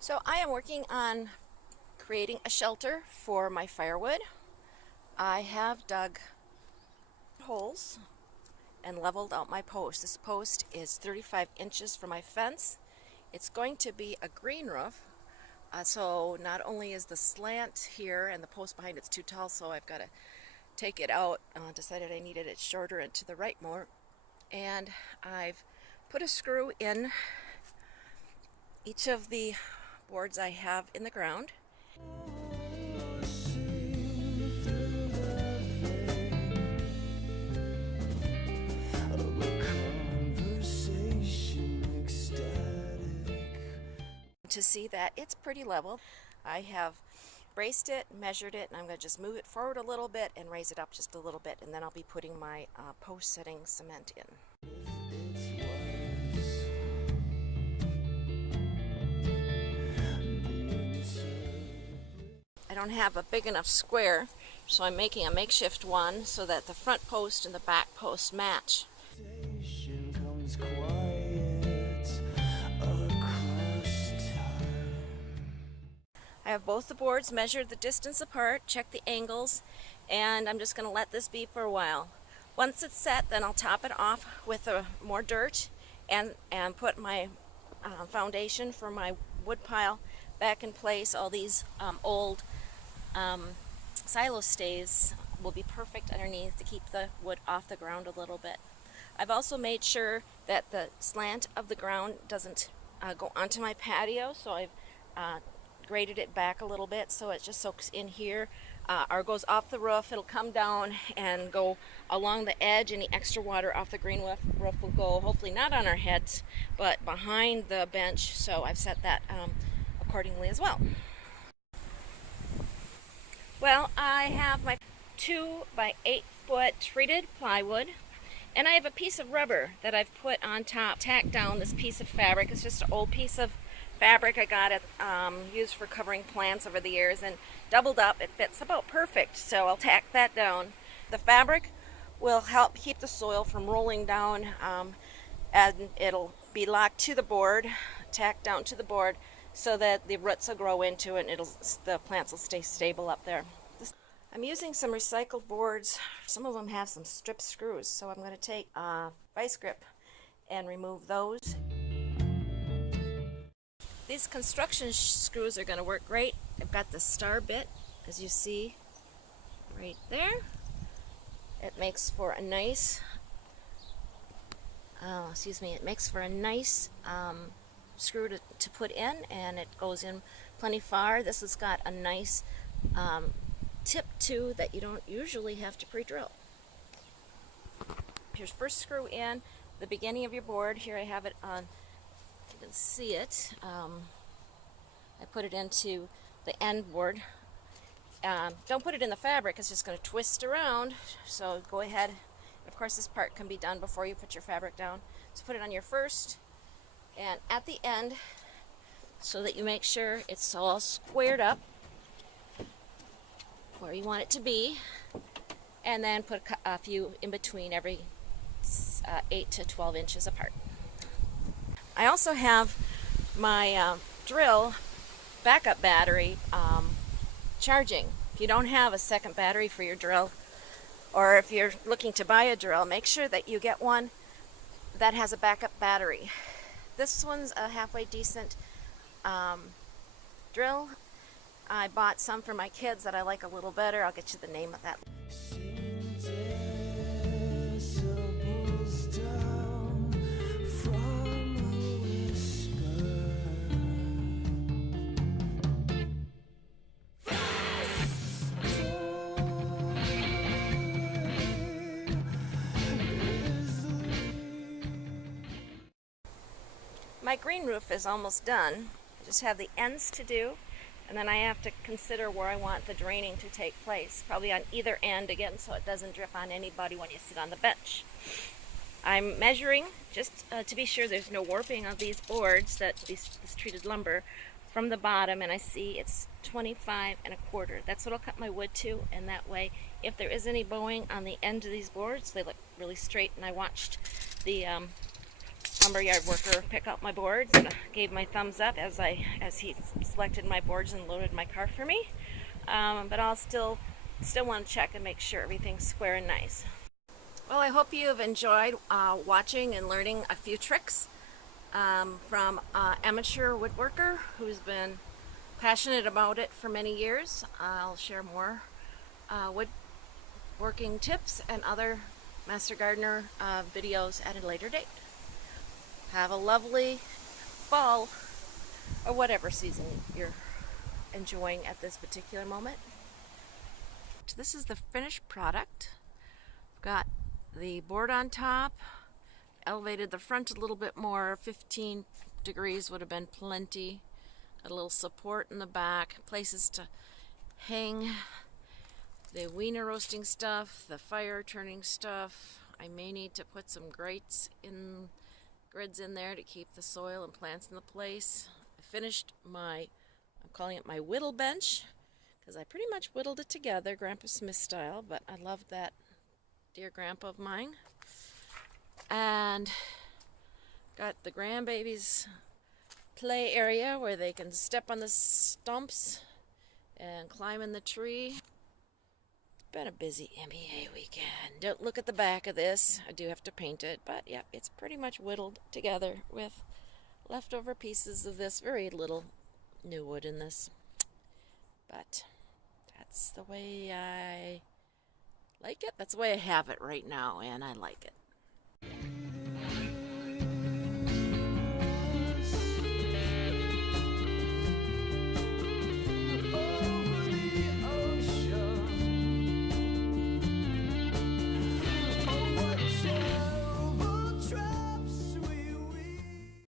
So I am working on creating a shelter for my firewood. I have dug holes and leveled out my post. This post is 35 inches from my fence. It's going to be a green roof. So not only is the slant here and the post behind it's too tall, so I've got to take it out. Decided I needed it shorter and to the right more. And I've put a screw in each of the boards I have in the ground. To see that it's pretty level, I have braced it, measured it, and I'm going to just move it forward a little bit and raise it up just a little bit, and then I'll be putting my post setting cement in. I don't have a big enough square, so I'm making a makeshift one so that the front post and the back post match. I have both the boards measured the distance apart, check the angles, and I'm just going to let this be for a while. Once it's set, then I'll top it off with more dirt and put my foundation for my wood pile back in place. All these old silo stays will be perfect underneath to keep the wood off the ground a little bit. I've also made sure that the slant of the ground doesn't go onto my patio, so I've graded it back a little bit so it just soaks in here or goes off the roof. It'll come down and go along the edge. Any extra water off the green roof will go, hopefully not on our heads, but behind the bench, so I've set that accordingly as well. Well, I have my 2 by 8 foot treated plywood, and I have a piece of rubber that I've put on top, tacked down this piece of fabric. It's just an old piece of fabric I got it used for covering plants over the years, and doubled up. It fits about perfect, so I'll tack that down. The fabric will help keep the soil from rolling down, and it'll be locked to the board, tacked down to the board, so that the roots will grow into it and the plants will stay stable up there. I'm using some recycled boards. Some of them have some strip screws, so I'm going to take a vice grip and remove those. These construction screws are going to work great. I've got the star bit, as you see right there. It makes for a nice, screw to put in, and it goes in plenty far. This has got a nice tip too that you don't usually have to pre-drill. Here's first screw in the beginning of your board. Here I have it on, you can see it. I put it into the end board. Don't put it in the fabric, it's just going to twist around, so go ahead. Of course, this part can be done before you put your fabric down. So put it on your first and at the end, so that you make sure it's all squared up where you want it to be, and then put a few in between, every 8 to 12 inches apart. I also have my drill backup battery charging. If you don't have a second battery for your drill, or if you're looking to buy a drill, make sure that you get one that has a backup battery. This one's a halfway decent drill. I bought some for my kids that I like a little better. I'll get you the name of that. My green roof is almost done. I just have the ends to do, and then I have to consider where I want the draining to take place. Probably on either end again, so it doesn't drip on anybody when you sit on the bench. I'm measuring just to be sure there's no warping of these boards, this treated lumber, from the bottom, and I see it's 25 1/4. That's what I'll cut my wood to, and that way, if there is any bowing on the end of these boards, they look really straight. And I watched the lumberyard worker pick out my boards and gave my thumbs up as he selected my boards and loaded my car for me. But I'll still want to check and make sure everything's square and nice. Well, I hope you've enjoyed watching and learning a few tricks from an amateur woodworker who's been passionate about it for many years. I'll share more woodworking tips and other Master Gardener videos at a later date. Have a lovely fall or whatever season you're enjoying at this particular moment. This is the finished product. Got the board on top, elevated the front a little bit more, 15 degrees would have been plenty. Got a little support in the back, places to hang the wiener roasting stuff, the fire turning stuff. I may need to put some grids in there to keep the soil and plants in the place. I finished I'm calling it my whittle bench, because I pretty much whittled it together, Grandpa Smith style, but I love that dear grandpa of mine. And got the grandbabies play area where they can step on the stumps and climb in the tree. It's been a busy MEA weekend. Don't look at the back of this. I do have to paint it, but yeah, it's pretty much whittled together with leftover pieces of this. Very little new wood in this, but that's the way I like it. That's the way I have it right now, and I like it.